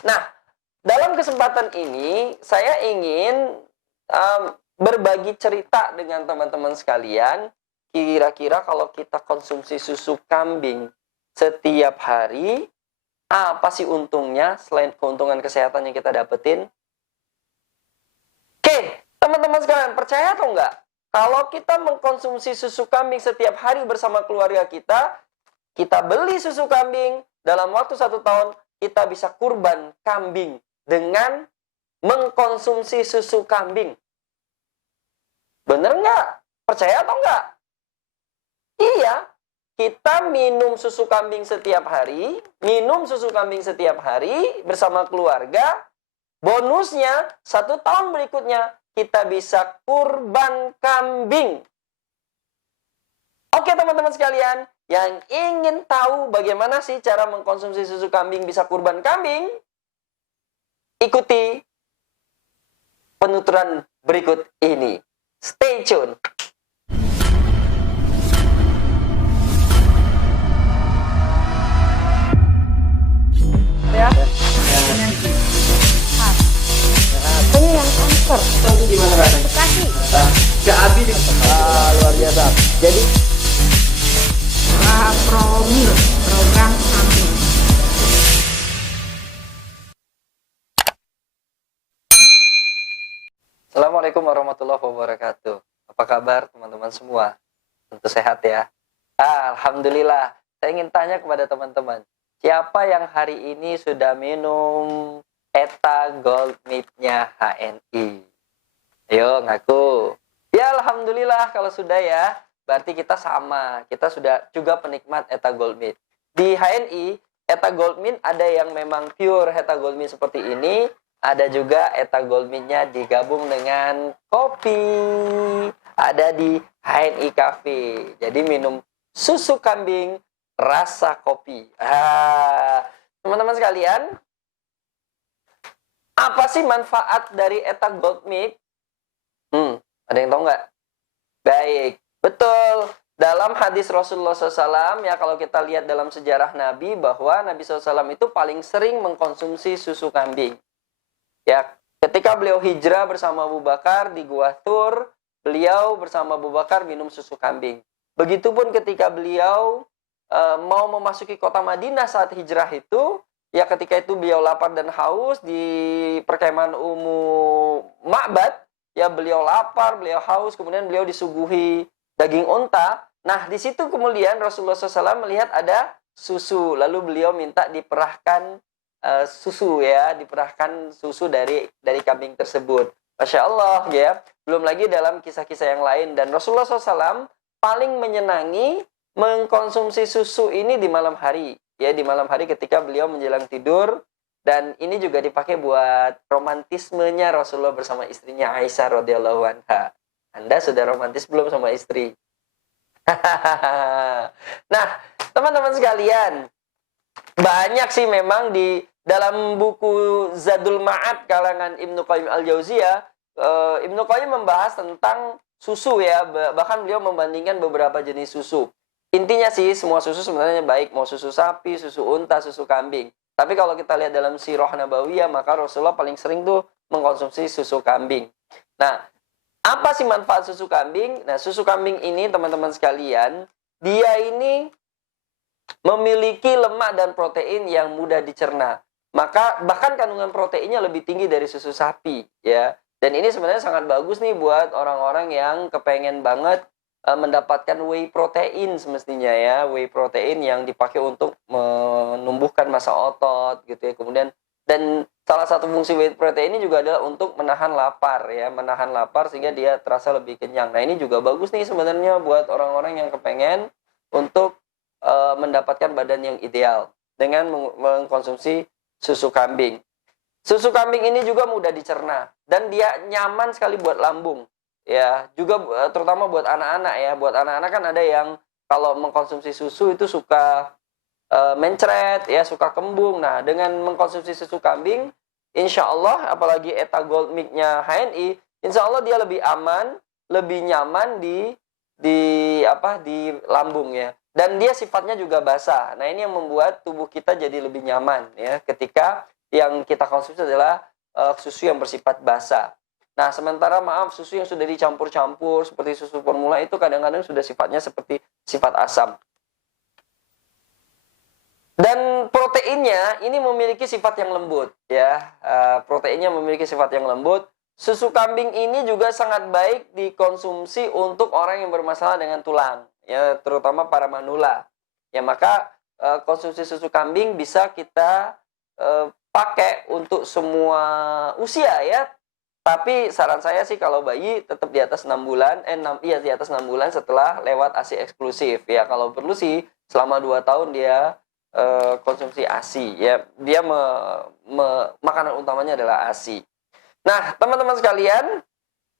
Nah, dalam kesempatan ini saya ingin berbagi cerita dengan teman-teman sekalian. Kira-kira kalau kita konsumsi susu kambing setiap hari, apa sih untungnya selain keuntungan kesehatan yang kita dapetin? Oke, teman-teman sekalian, percaya atau enggak? Kalau kita mengkonsumsi susu kambing setiap hari bersama keluarga kita beli susu kambing, dalam waktu 1 tahun, kita bisa kurban kambing dengan mengkonsumsi susu kambing. Bener nggak? Percaya atau nggak? Iya, kita minum susu kambing setiap hari, bersama keluarga. Bonusnya, 1 tahun berikutnya, kita bisa kurban kambing. Oke teman-teman sekalian, yang ingin tahu bagaimana sih cara mengkonsumsi susu kambing bisa kurban kambing, ikuti penuturan berikut ini. Stay tune. Ya. Ini yang kanker. Itu gimana rasanya? Bekasi. Ke Abi di luar biasa. Jadi Promil program kambing. Assalamualaikum warahmatullahi wabarakatuh. Apa kabar teman-teman semua? Tentu sehat ya. Alhamdulillah. Saya ingin tanya kepada teman-teman, siapa yang hari ini sudah minum Eta Gold Meat-nya HNI? Ayo ngaku. Ya Alhamdulillah kalau sudah ya. Berarti kita sama. Kita sudah juga penikmat Eta Gold Meat. Di HNI, Eta Gold Meat ada yang memang pure Eta Gold Meat seperti ini. Ada juga Eta Gold Meat-nya digabung dengan kopi. Ada di HNI Cafe. Jadi minum susu kambing rasa kopi. Teman-teman sekalian, apa sih manfaat dari Eta Gold Meat? Ada yang tahu nggak? Baik, betul. Dalam hadis Rasulullah SAW, ya kalau kita lihat dalam sejarah Nabi, bahwa Nabi SAW itu paling sering mengkonsumsi susu kambing. Ya, ketika beliau hijrah bersama Abu Bakar di Gua Tur, beliau bersama Abu Bakar minum susu kambing. Begitupun ketika beliau mau memasuki kota Madinah saat hijrah itu, ya ketika itu beliau lapar dan haus di perkemahan Ummu Ma'bad, ya beliau lapar, beliau haus, kemudian beliau disuguhi daging unta. Nah, di situ kemudian Rasulullah SAW melihat ada susu, lalu beliau minta diperahkan susu ya, diperahkan susu dari kambing tersebut. Masya Allah ya. Belum lagi dalam kisah-kisah yang lain. Dan Rasulullah SAW paling menyenangi mengkonsumsi susu ini di malam hari. Ya, di malam hari ketika beliau menjelang tidur. Dan ini juga dipakai buat romantismenya Rasulullah bersama istrinya Aisyah radhiyallahu anha. Anda sudah romantis belum sama istri? Nah, teman-teman sekalian, banyak sih memang di dalam buku Zadul Ma'ad kalangan Ibnu Qayyim Al-Jauziyah, Ibnu Qayyim membahas tentang susu ya, bahkan beliau membandingkan beberapa jenis susu. Intinya sih semua susu sebenarnya baik, mau susu sapi, susu unta, susu kambing. Tapi kalau kita lihat dalam Sirah Nabawiyah, maka Rasulullah paling sering tuh mengkonsumsi susu kambing. Nah, apa sih manfaat susu kambing? Nah, susu kambing ini teman-teman sekalian, dia ini memiliki lemak dan protein yang mudah dicerna. Maka bahkan kandungan proteinnya lebih tinggi dari susu sapi ya. Dan ini sebenarnya sangat bagus nih buat orang-orang yang kepengen banget mendapatkan whey protein semestinya ya. Whey protein yang dipakai untuk menumbuhkan massa otot gitu ya. Kemudian dan salah satu fungsi whey protein ini juga adalah untuk menahan lapar ya, menahan lapar sehingga dia terasa lebih kenyang. Nah, ini juga bagus nih sebenarnya buat orang-orang yang kepengen untuk mendapatkan badan yang ideal dengan mengkonsumsi susu kambing. Susu kambing ini juga mudah dicerna dan dia nyaman sekali buat lambung. Ya, juga terutama buat anak-anak ya. Buat anak-anak kan ada yang kalau mengkonsumsi susu itu suka mencret ya, suka kembung. Nah, dengan mengkonsumsi susu kambing, insya Allah apalagi Eta Gold Meat-nya HNI, insya Allah dia lebih aman, lebih nyaman di lambung ya. Dan dia sifatnya juga basah. Nah, ini yang membuat tubuh kita jadi lebih nyaman ya ketika yang kita konsumsi adalah susu yang bersifat basa. Nah, sementara maaf, susu yang sudah dicampur-campur seperti susu formula itu kadang-kadang sudah sifatnya seperti sifat asam. Dan proteinnya ini memiliki sifat yang lembut, ya. Proteinnya memiliki sifat yang lembut. Susu kambing ini juga sangat baik dikonsumsi untuk orang yang bermasalah dengan tulang, ya, terutama para manula. Ya, maka konsumsi susu kambing bisa kita pakai untuk semua usia, ya. Tapi saran saya sih kalau bayi tetap di atas 6 bulan, di atas 6 bulan setelah lewat ASI eksklusif, ya. Kalau perlu sih selama 2 tahun dia konsumsi ASI, ya. Dia makanan utamanya adalah ASI. Nah, teman-teman sekalian,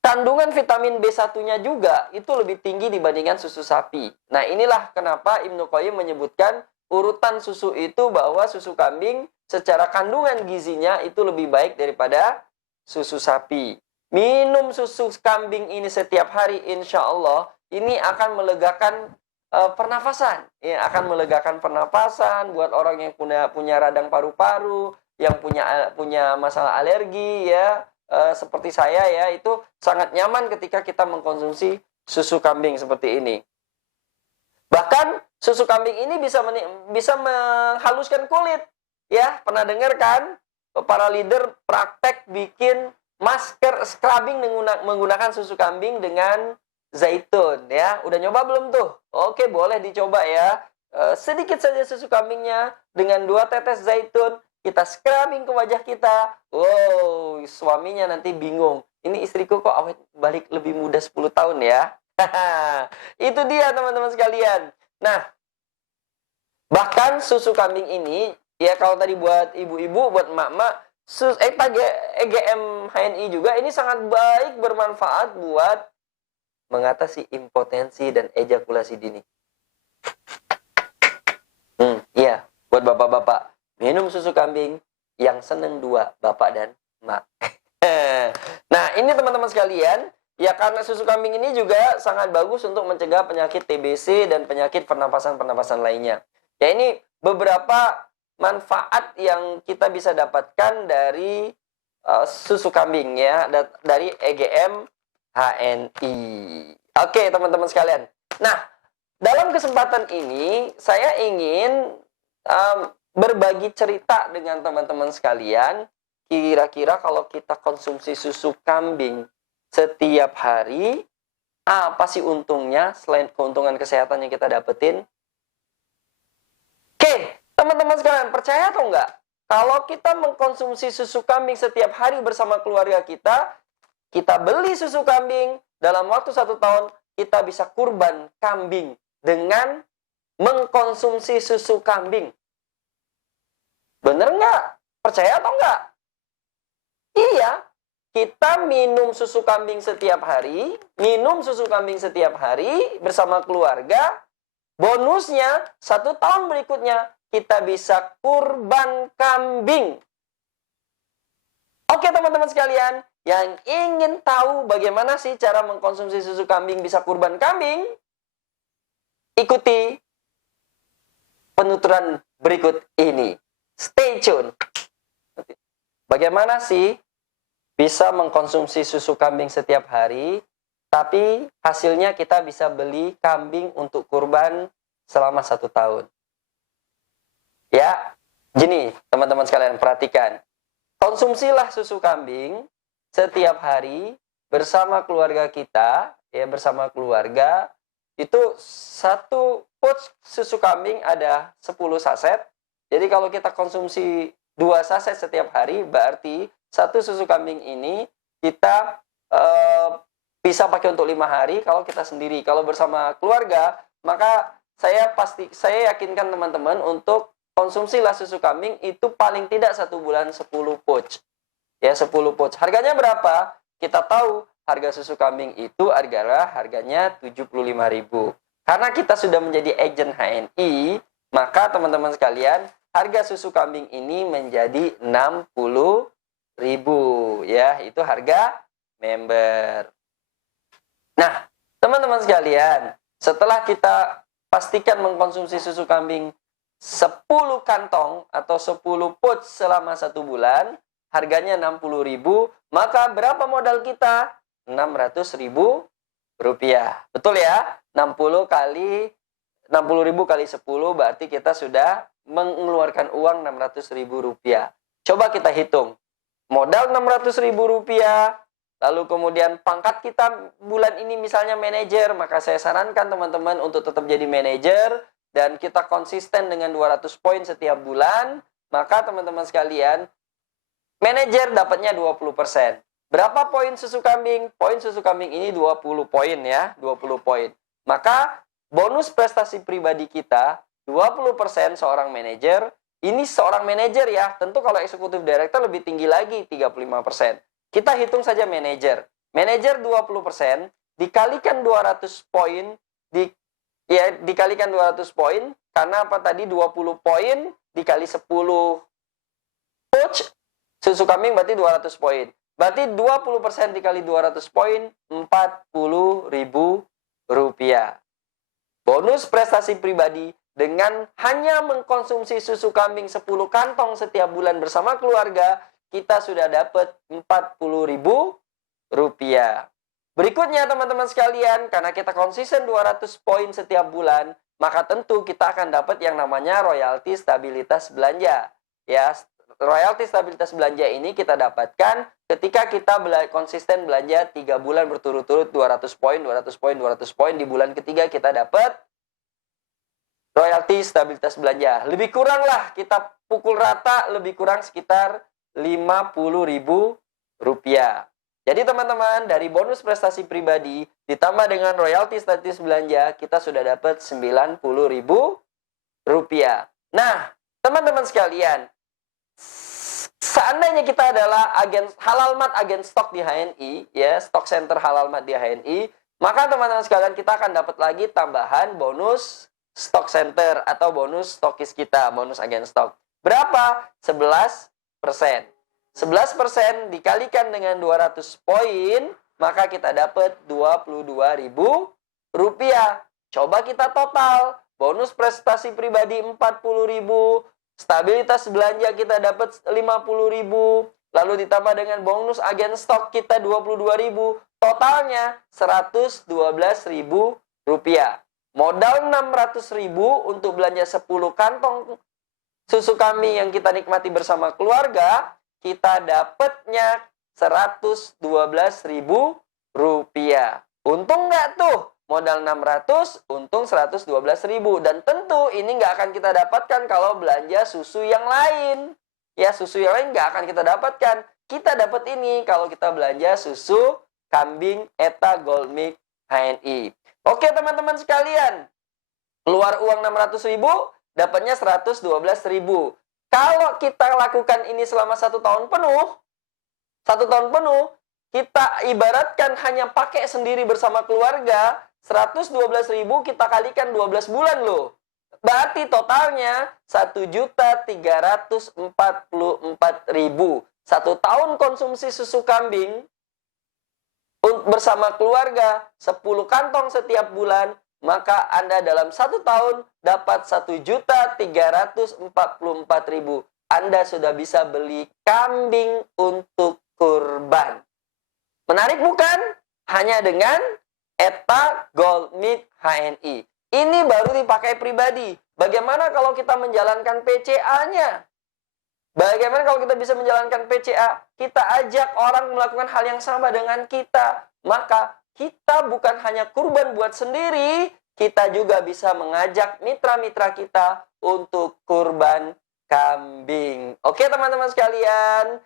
kandungan vitamin B1-nya juga itu lebih tinggi dibandingkan susu sapi. Nah, inilah kenapa Ibnu Qayyim menyebutkan urutan susu itu bahwa susu kambing secara kandungan gizinya itu lebih baik daripada susu sapi. Minum susu kambing ini setiap hari, insya Allah ini akan melegakan pernafasan, ya, akan melegakan pernafasan buat orang yang punya radang paru-paru, yang punya masalah alergi, ya, seperti saya, ya, itu sangat nyaman ketika kita mengkonsumsi susu kambing seperti ini. Bahkan susu kambing ini bisa menghaluskan kulit, ya. Pernah dengar kan para leader praktek bikin masker scrubbing menggunakan susu kambing dengan zaitun, ya. Udah nyoba belum tuh? Oke, boleh dicoba, ya. Sedikit saja susu kambingnya dengan 2 tetes zaitun, kita scrubbing ke wajah kita. Wow, suaminya nanti bingung. Ini istriku kok awet balik lebih muda 10 tahun, ya. Itu dia, teman-teman sekalian. Nah, bahkan susu kambing ini, ya, kalau tadi buat ibu-ibu, buat emak-emak, EGM HNI juga ini sangat baik, bermanfaat buat mengatasi impotensi dan ejakulasi dini. Iya, buat bapak-bapak, minum susu kambing yang seneng 2, bapak dan emak. Nah, ini teman-teman sekalian, ya, karena susu kambing ini juga sangat bagus untuk mencegah penyakit TBC dan penyakit pernapasan-pernapasan lainnya. Ya, ini beberapa manfaat yang kita bisa dapatkan dari susu kambing, ya, dari EGM HNI. Oke, teman-teman sekalian. Nah, dalam kesempatan ini saya ingin berbagi cerita dengan teman-teman sekalian. Kira-kira kalau kita konsumsi susu kambing setiap hari, apa sih untungnya selain keuntungan kesehatan yang kita dapetin? Oke, teman-teman sekalian, percaya atau enggak? Kalau kita mengkonsumsi susu kambing setiap hari bersama keluarga kita beli susu kambing, dalam waktu 1 tahun, kita bisa kurban kambing dengan mengkonsumsi susu kambing. Bener nggak? Percaya atau nggak? Iya, kita minum susu kambing setiap hari, bersama keluarga, bonusnya 1 tahun berikutnya, kita bisa kurban kambing. Oke, teman-teman sekalian, yang ingin tahu bagaimana sih cara mengkonsumsi susu kambing bisa kurban kambing, ikuti penuturan berikut ini. Stay tune. Bagaimana sih bisa mengkonsumsi susu kambing setiap hari, tapi hasilnya kita bisa beli kambing untuk kurban selama 1 tahun. Ya, gini teman-teman sekalian, perhatikan. Konsumsilah susu kambing setiap hari bersama keluarga kita, ya, bersama keluarga. Itu 1 pouch susu kambing ada 10 saset. Jadi kalau kita konsumsi 2 saset setiap hari, berarti 1 susu kambing ini kita bisa pakai untuk 5 hari kalau kita sendiri. Kalau bersama keluarga, maka saya yakinkan teman-teman untuk konsumsilah susu kambing itu paling tidak 1 bulan 10 pouch. Ya, 10 pouch. Harganya berapa? Kita tahu harga susu kambing itu harganya 75.000. Karena kita sudah menjadi agen HNI, maka teman-teman sekalian, harga susu kambing ini menjadi 60.000, ya, itu harga member. Nah, teman-teman sekalian, setelah kita pastikan mengkonsumsi susu kambing 10 kantong atau 10 pouch selama 1 bulan, harganya 60.000, maka berapa modal kita? 600.000 rupiah. Betul ya? 60.000 kali 10 berarti kita sudah mengeluarkan uang 600.000 rupiah. Coba kita hitung. Modal 600.000 rupiah, lalu kemudian pangkat kita bulan ini misalnya manajer, maka saya sarankan teman-teman untuk tetap jadi manajer dan kita konsisten dengan 200 poin setiap bulan, maka teman-teman sekalian, manajer dapatnya 20%. Berapa poin susu kambing? Poin susu kambing ini 20 poin ya, 20 poin. Maka bonus prestasi pribadi kita 20% seorang manajer. Ini seorang manajer ya, tentu kalau eksekutif director lebih tinggi lagi 35%. Kita hitung saja manajer. Manajer 20% dikalikan 200 poin dikalikan 200 poin karena apa tadi 20 poin dikali 10 pouch susu kambing berarti 200 poin. Berarti 20% dikali 200 poin 40.000 rupiah. Bonus prestasi pribadi dengan hanya mengkonsumsi susu kambing 10 kantong setiap bulan bersama keluarga, kita sudah dapat 40.000 rupiah. Berikutnya teman-teman sekalian, karena kita konsisten 200 poin setiap bulan, maka tentu kita akan dapat yang namanya royalti stabilitas belanja. Ya, royalti stabilitas belanja ini kita dapatkan ketika kita konsisten belanja 3 bulan berturut-turut 200 poin, 200 poin, 200 poin. Di bulan ketiga kita dapat royalti stabilitas belanja. Lebih kurang lah, kita pukul rata lebih kurang sekitar 50.000 rupiah. Jadi teman-teman, dari bonus prestasi pribadi ditambah dengan royalti stabilitas belanja, kita sudah dapat 90.000 rupiah. Nah, teman-teman sekalian, seandainya kita adalah agen halalmat, agen stok di HNI, ya, stok center halalmat di HNI, maka teman-teman sekalian kita akan dapat lagi tambahan bonus stock center atau bonus stokis kita, bonus agen stok. Berapa? 11%. 11% dikalikan dengan 200 poin, maka kita dapat 22.000 rupiah. Coba kita total. Bonus prestasi pribadi 40.000, stabilitas belanja kita dapat 50.000, lalu ditambah dengan bonus agen stok kita 22.000, totalnya 112.000 rupiah. Modal 600.000 untuk belanja 10 kantong susu kambing yang kita nikmati bersama keluarga, kita dapatnya 112.000 rupiah. Untung nggak tuh? Modal 600, untung 112.000. Dan tentu ini nggak akan kita dapatkan kalau belanja susu yang lain. Ya, susu yang lain nggak akan kita dapatkan. Kita dapat ini kalau kita belanja susu kambing ETA Gold Milk HNI. Oke teman-teman sekalian, keluar uang 600.000, dapatnya 112.000. Kalau kita lakukan ini selama 1 tahun penuh, kita ibaratkan hanya pakai sendiri bersama keluarga, 112.000 kita kalikan 12 bulan loh. Berarti totalnya 1.344.000. 1 tahun konsumsi susu kambing bersama keluarga 10 kantong setiap bulan, maka Anda dalam 1 tahun dapat 1.344.000. Anda sudah bisa beli kambing untuk kurban. Menarik bukan? Hanya dengan ETA Gold Milk HNI. Ini baru dipakai pribadi. Bagaimana kalau kita menjalankan PCA-nya? Bagaimana kalau kita bisa menjalankan PCA? Kita ajak orang melakukan hal yang sama dengan kita. Maka kita bukan hanya kurban buat sendiri, kita juga bisa mengajak mitra-mitra kita untuk kurban kambing. Oke teman-teman sekalian,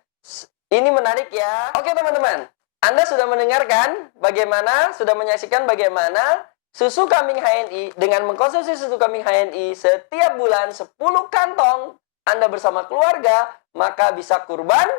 ini menarik ya. Oke teman-teman, Anda sudah mendengarkan bagaimana, sudah menyaksikan bagaimana susu kambing HNI dengan mengkonsumsi susu kambing HNI setiap bulan 10 kantong. Anda bersama keluarga, maka bisa kurban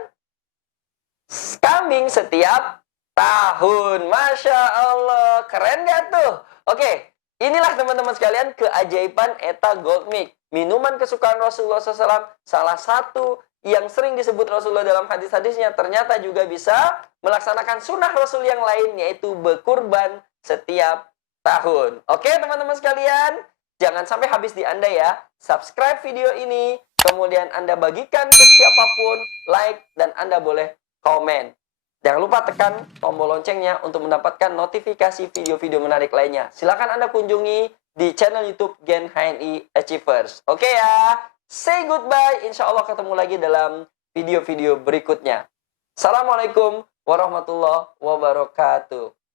kambing setiap tahun. Masya Allah, keren gak tuh? Oke, inilah teman-teman sekalian keajaiban ETA Gold Milk. Minuman kesukaan Rasulullah SAW, salah satu yang sering disebut Rasulullah dalam hadis-hadisnya, ternyata juga bisa melaksanakan sunnah Rasul yang lain, yaitu berkurban setiap tahun. Oke teman-teman sekalian, Jangan sampai habis di Anda ya. Subscribe video ini, kemudian Anda bagikan ke siapapun, like, dan Anda boleh komen. Jangan lupa tekan tombol loncengnya untuk mendapatkan notifikasi video-video menarik lainnya. Silakan Anda kunjungi di channel YouTube Gen HNI Achievers. Oke ya, say goodbye. Insya Allah ketemu lagi dalam video-video berikutnya. Assalamualaikum warahmatullahi wabarakatuh.